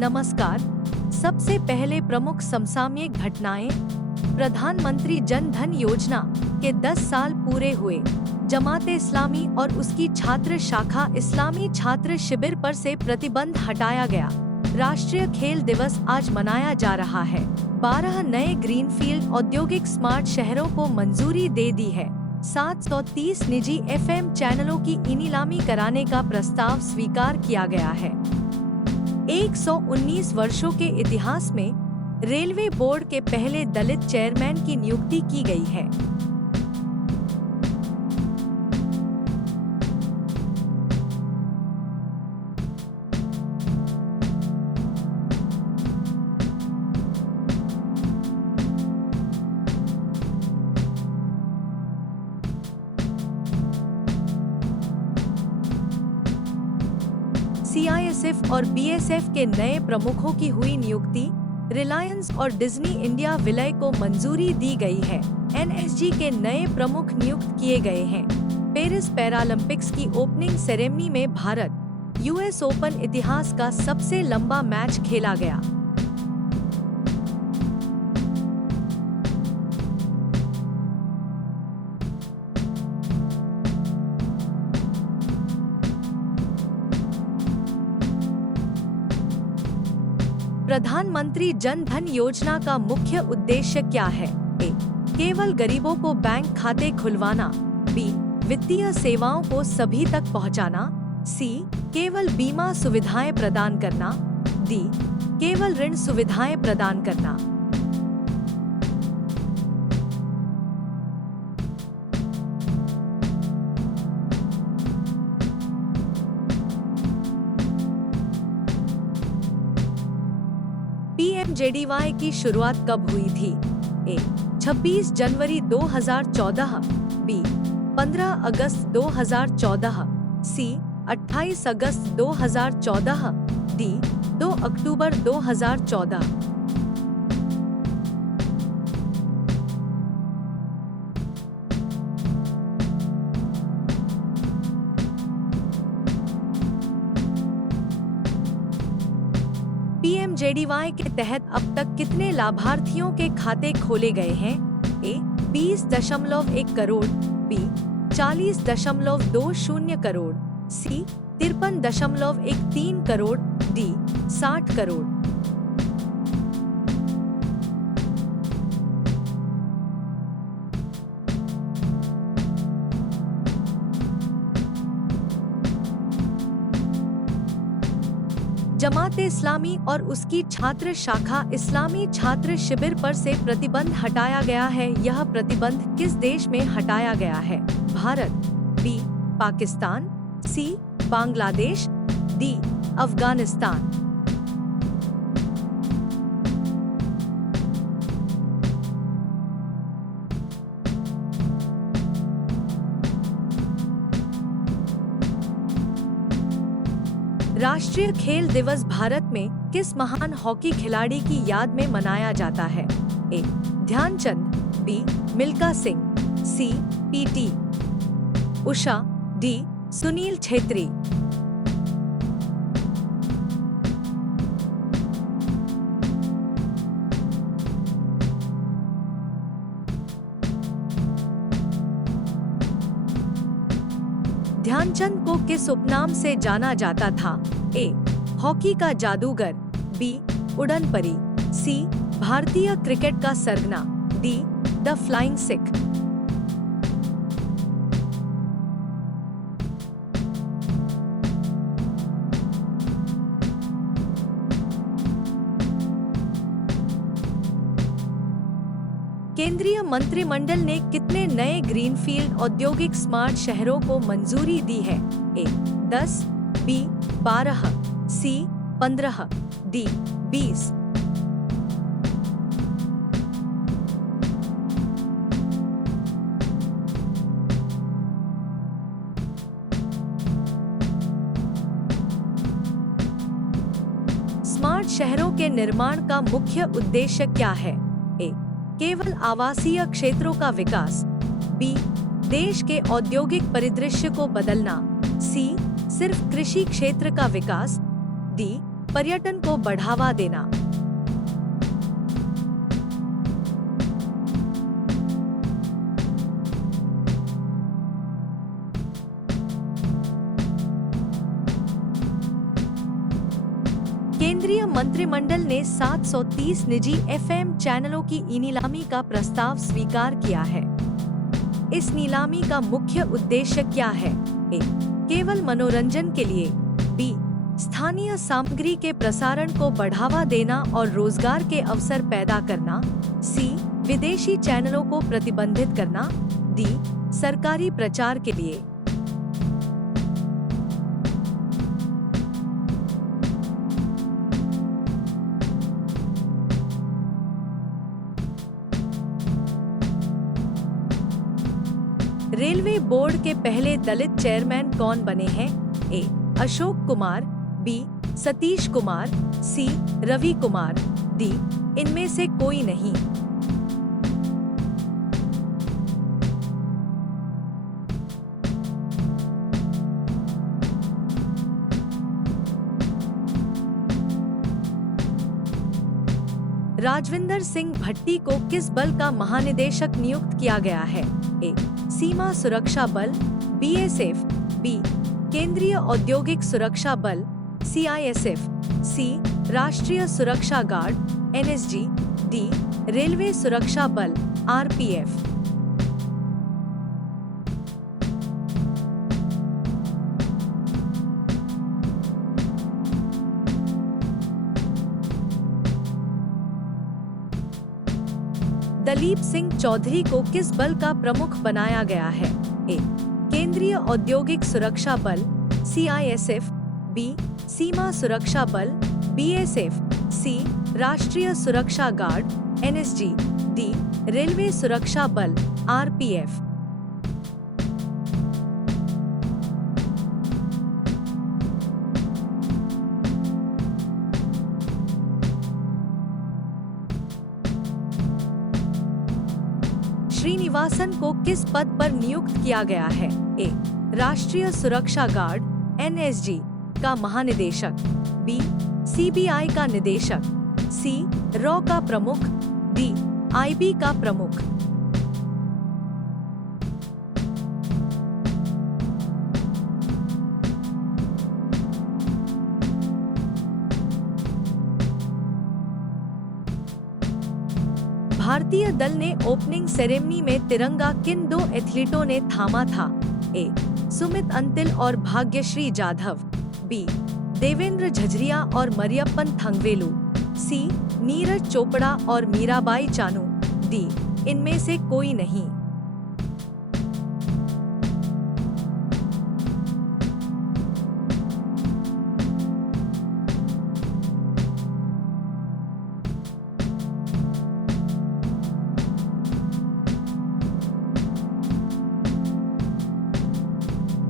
नमस्कार। सबसे पहले प्रमुख समसामयिक घटनाएं। प्रधानमंत्री जन धन योजना के 10 साल पूरे हुए। जमाते इस्लामी और उसकी छात्र शाखा इस्लामी छात्र शिविर पर से प्रतिबंध हटाया गया। राष्ट्रीय खेल दिवस आज मनाया जा रहा है। 12 नए ग्रीनफील्ड औद्योगिक स्मार्ट शहरों को मंजूरी दे दी है। 730 निजी FM चैनलों की नीलामी कराने का प्रस्ताव स्वीकार किया गया है। 119 वर्षों के इतिहास में रेलवे बोर्ड के पहले दलित चेयरमैन की नियुक्ति की गई है। CISF और BSF के नए प्रमुखों की हुई नियुक्ति। रिलायंस और डिज्नी इंडिया विलय को मंजूरी दी गई है। NSG के नए प्रमुख नियुक्त किए गए हैं। पेरिस पैरालंपिक्स की ओपनिंग सेरेमनी में भारत US ओपन इतिहास का सबसे लंबा मैच खेला गया। प्रधानमंत्री जन धन योजना का मुख्य उद्देश्य क्या है? A. केवल गरीबों को बैंक खाते खुलवाना। B. वित्तीय सेवाओं को सभी तक पहुंचाना। C. केवल बीमा सुविधाएं प्रदान करना। D. केवल ऋण सुविधाएं प्रदान करना। PMJDY की शुरुआत कब हुई थी? A. 26 January 2014। B. 15 August 2014। C. 28 August 2014। D. 2 October 2014। PMJDY के तहत अब तक कितने लाभार्थियों के खाते खोले गए हैं? A. 20.1 crore. B. 40.20 crore. C. 53.13 crore. D. 60 crore. जमाते इस्लामी और उसकी छात्र शाखा इस्लामी छात्र शिविर पर से प्रतिबंध हटाया गया है। यह प्रतिबंध किस देश में हटाया गया है? Bharat. B. Pakistan. C. Bangladesh. D. Afghanistan. राष्ट्रीय खेल दिवस भारत में किस महान हॉकी खिलाड़ी की याद में मनाया जाता है? A. Dhyanchand. B. Milkha Singh. C. PT Usha. D. Sunil Chhetri. Dhyanchand को किस उपनाम से जाना जाता था? A. हॉकी का जादूगर। B. उड़न परी। C. भारतीय क्रिकेट का सरगना। D. The flying Sikh. केंद्रीय मंत्रिमंडल ने कितने नए ग्रीनफील्ड औद्योगिक स्मार्ट शहरों को मंजूरी दी है? A. 10। B. 12। C. 15। D. 20। Smart शहरों के निर्माण का मुख्य उद्देश्य क्या है? A. केवल आवासीय क्षेत्रों का विकास। B. देश के औद्योगिक परिदृश्य को बदलना। C. सिर्फ कृषि क्षेत्र का विकास। D. पर्यटन को बढ़ावा देना। केंद्रीय मंत्रिमंडल ने 730 निजी एफएम चैनलों की नीलामी का प्रस्ताव स्वीकार किया है। इस नीलामी का मुख्य उद्देश्य क्या है? ए. केवल मनोरंजन के लिए। बी. स्थानीय सामग्री के प्रसारण को बढ़ावा देना और रोजगार के अवसर पैदा करना। सी. विदेशी चैनलों को प्रतिबंधित करना। डी. सरकारी प्रचार के लिए। रेलवे बोर्ड के पहले दलित चेयरमैन कौन बने हैं? ए. अशोक कुमार। बी. सतीश कुमार। सी. रवि कुमार। डी. इनमें से कोई नहीं। राजविंदर सिंह भट्टी को किस बल का महानिदेशक नियुक्त किया गया है? ए. सीमा सुरक्षा बल बीएसएफ। बी. केंद्रीय औद्योगिक सुरक्षा बल सीआईएसएफ। सी. राष्ट्रीय सुरक्षा गार्ड एनएसजी। डी. रेलवे सुरक्षा बल आरपीएफ। दलीप सिंह चौधरी को किस बल का प्रमुख बनाया गया है? ए. केंद्रीय औद्योगिक सुरक्षा बल सीआईएसएफ। बी. सीमा सुरक्षा बल बीएसएफ। सी. राष्ट्रीय सुरक्षा गार्ड एनएसजी। डी. रेलवे सुरक्षा बल आरपीएफ। श्रीनिवासन को किस पद पर नियुक्त किया गया है? ए. राष्ट्रीय सुरक्षा गार्ड एनएसजी का महानिदेशक। बी. सीबीआई का निदेशक। सी. रॉ का प्रमुख। डी. आईबी का प्रमुख। भारतीय दल ने ओपनिंग सेरेमनी में तिरंगा किन दो एथलीटों ने थामा था? ए. सुमित अंतिल और भाग्यश्री जाधव। बी. देवेंद्र झझरिया और मरियप्पन थंगवेलु। सी. नीरज चोपड़ा और मीराबाई चानू। डी. इनमें से कोई नहीं।